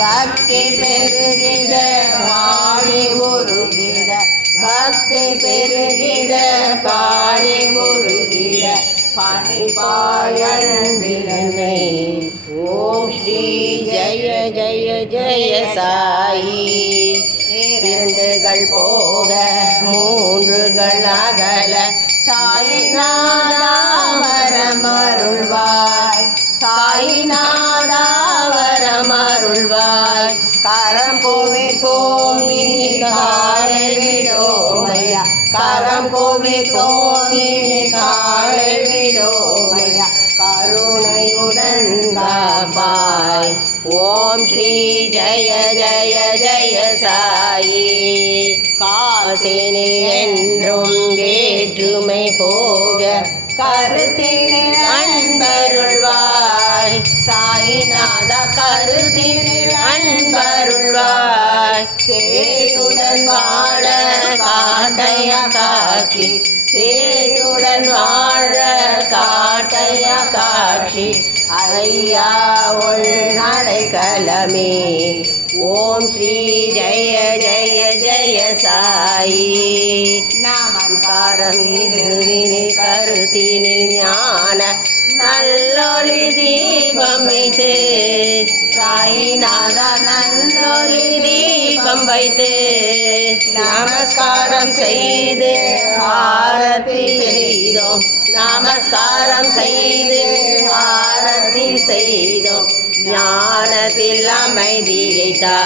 பக்தி பெருகிட பாடி உருகிட பக்தி பெருகிட பாடி உருகிட பணிப்பாயன்பிலனை ஓம் ஸ்ரீ ஜெய ஜெய ஜெய சாயி. இரண்டுகள் போக மூன்றுகள் அகல சாயிநாதா வரமருள்வாய் சாயிநாதா வரமருள்வாய். கரம் குவித்தோம் இனி காலை விடோமையா கரம் குவித்தோம் இனி காலை விடோமையா கருணையுடன் காப்பாய். ஓம் ஸ்ரீ ஜெய ஜெய ஜெய சாயி. காசினி என்றும் வேற்றுமை போக கருத்தினில் அன்பருள்வாய் சாயிநாதா கருத்தினில் அன்பருள்வாய். சேயுடன் வாழ காட்டைய காட்சி சேயுடன் வாழ காட்டைய காட்சி ஐயா உள்நடைக்கலமே. ஓம் ஸ்ரீ ஜெய ஜெய ஜெய சாயி. நமஸ்காரம் இருவினில் கருத்தினில் ஞான நல்லொளி தீபம் வைத்து சாயிநாதா நல்லொளி தீபம் வைத்து நமஸ்காரம் செய்து ஆரத்தி செய்தோம் நமஸ்காரம் செய்து ஆரத்தி செய்தோம் ஞானத்தில் அமைதியைத்தா.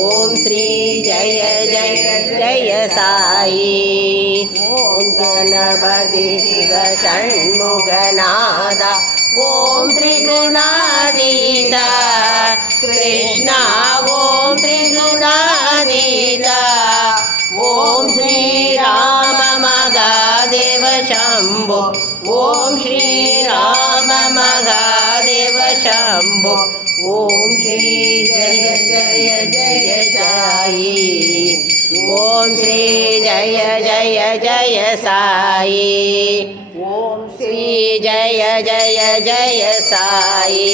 ஓம் ஸ்ரீ ஜெய ஜெய ஜெய சாயி. ஓம் கணபதி சிவ ஷண்முகநாதா ஓம் திரிகுணாதீதா கிருஷ்ணா ஓம் திரிகுணாதீதா. ஓம் ஸ்ரீராம மகாதேவ சம்போ ஓம் ஸ்ரீராம மகாதேவ शंभो. ओम श्री जय जय जय साई. ओम श्री जय जय जय साई. ओम श्री जय जय जय साई.